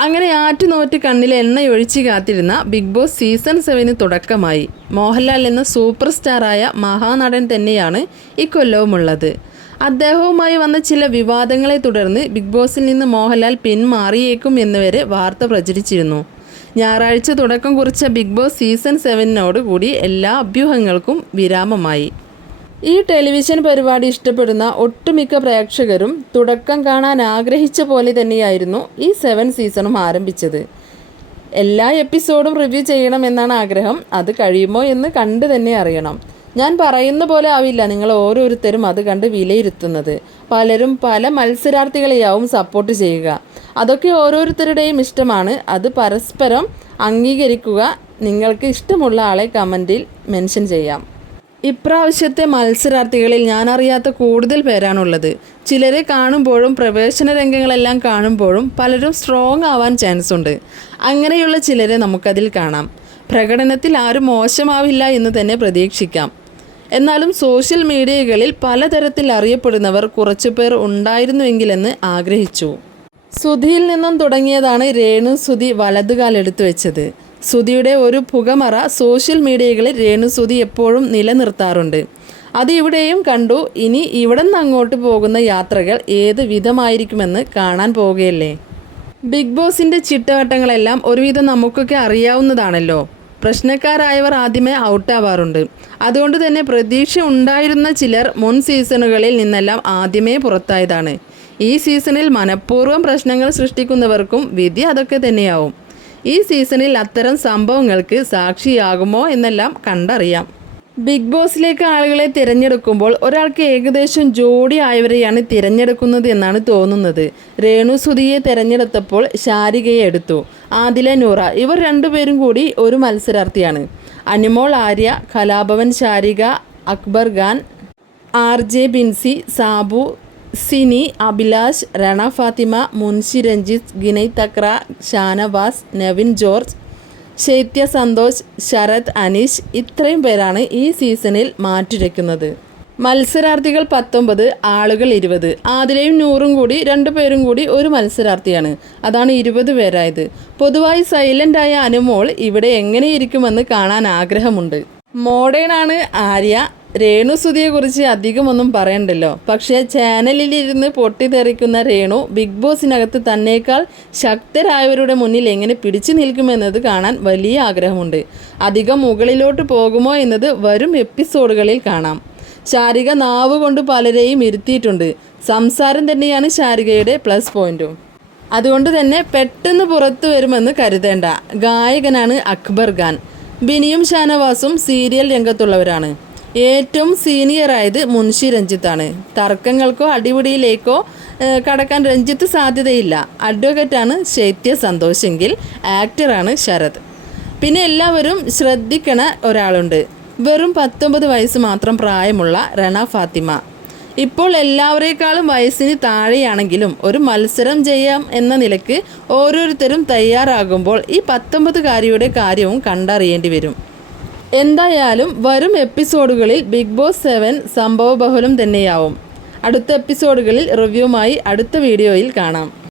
അങ്ങനെ ആറ്റുനോറ്റ് കണ്ണിൽ എണ്ണയൊഴിച്ച് കാത്തിരുന്ന ബിഗ് ബോസ് സീസൺ സെവന് തുടക്കമായി. മോഹൻലാൽ എന്ന സൂപ്പർ സ്റ്റാറായ മഹാനടൻ തന്നെയാണ് ഇക്കൊല്ലവുമുള്ളത്. അദ്ദേഹവുമായി വന്ന ചില വിവാദങ്ങളെ തുടർന്ന് ബിഗ് ബോസിൽ നിന്ന് മോഹൻലാൽ പിന്മാറിയേക്കും എന്നുവരെ വാർത്ത പ്രചരിച്ചിരുന്നു. ഞായറാഴ്ച തുടക്കം കുറിച്ച ബിഗ് ബോസ് സീസൺ സെവനോട് കൂടി എല്ലാ അഭ്യൂഹങ്ങൾക്കും വിരാമമായി. ഈ ടെലിവിഷൻ പരിപാടി ഇഷ്ടപ്പെടുന്ന ഒട്ടുമിക്ക പ്രേക്ഷകരും തുടക്കം കാണാൻ ആഗ്രഹിച്ച പോലെ തന്നെയായിരുന്നു ഈ സെവൻ സീസണും ആരംഭിച്ചത്. എല്ലാ എപ്പിസോഡും റിവ്യൂ ചെയ്യണമെന്നാണ് ആഗ്രഹം. അത് കഴിയുമോ എന്ന് കണ്ടു തന്നെ അറിയണം. ഞാൻ പറയുന്ന പോലെ ആവില്ല. നിങ്ങൾ ഓരോരുത്തരും അത് കണ്ട് വിലയിരുത്തുന്നത്. പലരും പല മത്സരാർത്ഥികളെയാവും സപ്പോർട്ട് ചെയ്യുക. അതൊക്കെ ഓരോരുത്തരുടെയും ഇഷ്ടമാണ്. അത് പരസ്പരം അംഗീകരിക്കുക. നിങ്ങൾക്ക് ഇഷ്ടമുള്ള ആളെ കമന്റിൽ മെൻഷൻ ചെയ്യാം. ഇപ്രാവശ്യത്തെ മത്സരാർത്ഥികളിൽ ഞാൻ ഞാനറിയാത്ത കൂടുതൽ പേരാണുള്ളത്. ചിലരെ കാണുമ്പോഴും പ്രവേശന രംഗങ്ങളെല്ലാം കാണുമ്പോഴും പലരും സ്ട്രോങ് ആവാൻ ചാൻസ് ഉണ്ട്. അങ്ങനെയുള്ള ചിലരെ നമുക്കതിൽ കാണാം. പ്രകടനത്തിൽ ആരും മോശമാവില്ല എന്ന് തന്നെ പ്രതീക്ഷിക്കാം. എന്നാലും സോഷ്യൽ മീഡിയകളിൽ പലതരത്തിൽ അറിയപ്പെടുന്നവർ കുറച്ചു കുറച്ചുപേർ ഉണ്ടായിരുന്നുവെങ്കിലെന്ന് ആഗ്രഹിച്ചു. സുധിയിൽ നിന്നും തുടങ്ങിയതാണ് രേണു സുധി വലതുകാലെടുത്തു വെച്ചത്. സുധിയുടെ ഒരു പുകമറ സോഷ്യൽ മീഡിയകളിൽ രേണു സുധി എപ്പോഴും നിലനിർത്താറുണ്ട്. അത് ഇവിടെയും കണ്ടു. ഇനി ഇവിടെ നിന്ന് അങ്ങോട്ട് പോകുന്ന യാത്രകൾ ഏത് വിധമായിരിക്കുമെന്ന് കാണാൻ പോകുകയല്ലേ? ബിഗ് ബോസിന്റെ ചിട്ടവട്ടങ്ങളെല്ലാം ഒരുവിധം നമുക്കൊക്കെ അറിയാവുന്നതാണല്ലോ. പ്രശ്നക്കാരായവർ ആദ്യമേ ഔട്ടാവാറുണ്ട്. അതുകൊണ്ട് തന്നെ പ്രതീക്ഷ ഉണ്ടായിരുന്ന ചിലർ മുൻ സീസണുകളിൽ നിന്നെല്ലാം ആദ്യമേ പുറത്തായതാണ്. ഈ സീസണിൽ മനഃപൂർവം പ്രശ്നങ്ങൾ സൃഷ്ടിക്കുന്നവർക്കും വിധി അതൊക്കെ തന്നെയാവും. ഈ സീസണിൽ അത്തരം സംഭവങ്ങൾക്ക് സാക്ഷിയാകുമോ എന്നെല്ലാം കണ്ടറിയാം. ബിഗ് ബോസിലേക്ക് ആളുകളെ തിരഞ്ഞെടുക്കുമ്പോൾ ഒരാൾക്ക് ഏകദേശം ജോഡി ആയവരെയാണ് തിരഞ്ഞെടുക്കുന്നത് എന്നാണ് തോന്നുന്നത്. രേണു സുധിയെ തിരഞ്ഞെടുത്തപ്പോൾ ശാരികയെ എടുത്തു. ആദില നൂറ ഇവർ രണ്ടുപേരും കൂടി ഒരു മത്സരാർത്ഥിയാണ്. അനിമോൾ ആര്യ കലാഭവൻ ശാരിക അക്ബർ ഖാൻ ആർ ജെ ബിൻസി സാബു സിനി അഭിലാഷ് രണ ഫാത്തിമ മുൻഷി രഞ്ജിത്ത് ഗിനയ് തക്ര ഷാനവാസ് നവിൻ ജോർജ് ശൈത്യ സന്തോഷ് ശരത് അനീഷ് ഇത്രയും പേരാണ് ഈ സീസണിൽ മാറ്റുരയ്ക്കുന്നത്. മത്സരാർത്ഥികൾ പത്തൊമ്പത് ആളുകൾ ഇരുപത്. ആതിലെയും നൂറും കൂടി രണ്ടു പേരും കൂടി ഒരു മത്സരാർത്ഥിയാണ്. അതാണ് ഇരുപത് പേരായത്. പൊതുവായി സൈലന്റായ അനുമോൾ ഇവിടെ എങ്ങനെയിരിക്കുമെന്ന് കാണാൻ ആഗ്രഹമുണ്ട്. മോഡേൺ ആണ് ആര്യ രേണു സുധിയെക്കുറിച്ച് അധികമൊന്നും പറയണ്ടല്ലോ. പക്ഷേ ചാനലിലിരുന്ന് പൊട്ടിത്തെറിക്കുന്ന രേണു ബിഗ് ബോസിനകത്ത് തന്നേക്കാൾ ശക്തരായവരുടെ മുന്നിൽ എങ്ങനെ പിടിച്ചു നിൽക്കുമെന്നത് കാണാൻ വലിയ ആഗ്രഹമുണ്ട്. അധികം മുകളിലോട്ട് പോകുമോ എന്നത് വരും എപ്പിസോഡുകളിൽ കാണാം. ശാരിക നാവ് കൊണ്ട് പലരെയും ഇരുത്തിയിട്ടുണ്ട്. സംസാരം തന്നെയാണ് ശാരികയുടെ പ്ലസ് പോയിന്റും. അതുകൊണ്ട് തന്നെ പെട്ടെന്ന് പുറത്തു വരുമെന്ന് കരുതേണ്ട. ഗായകനാണ് അക്ബർ ഖാൻ. ബിനിയും ഷാനവാസും സീരിയൽ രംഗത്തുള്ളവരാണ്. ഏറ്റവും സീനിയറായത് മുൻഷി രഞ്ജിത്താണ് തർക്കങ്ങൾക്കോ അടിപിടിയിലേക്കോ കടക്കാൻ രഞ്ജിത്ത് സാധ്യതയില്ല. അഡ്വക്കേറ്റാണ് ശൈത്യ സന്തോഷെങ്കിൽ ആക്ടറാണ് ശരത്. പിന്നെ എല്ലാവരും ശ്രദ്ധിക്കണ ഒരാളുണ്ട്. വെറും പത്തൊമ്പത് വയസ്സ് മാത്രം പ്രായമുള്ള റണ ഫാത്തിമ. ഇപ്പോൾ എല്ലാവരേക്കാളും വയസ്സിന് താഴെയാണെങ്കിലും ഒരു മത്സരം ചെയ്യാം എന്ന നിലയ്ക്ക് ഓരോരുത്തരും തയ്യാറാകുമ്പോൾ ഈ പത്തൊമ്പതുകാരിയുടെ കാര്യവും കണ്ടറിയേണ്ടി വരും. എന്തായാലും വരും എപ്പിസോഡുകളിൽ ബിഗ് ബോസ് സെവൻ സംഭവബഹുലം തന്നെയാവും. അടുത്ത എപ്പിസോഡുകളിൽ റിവ്യൂമായി അടുത്ത വീഡിയോയിൽ കാണാം.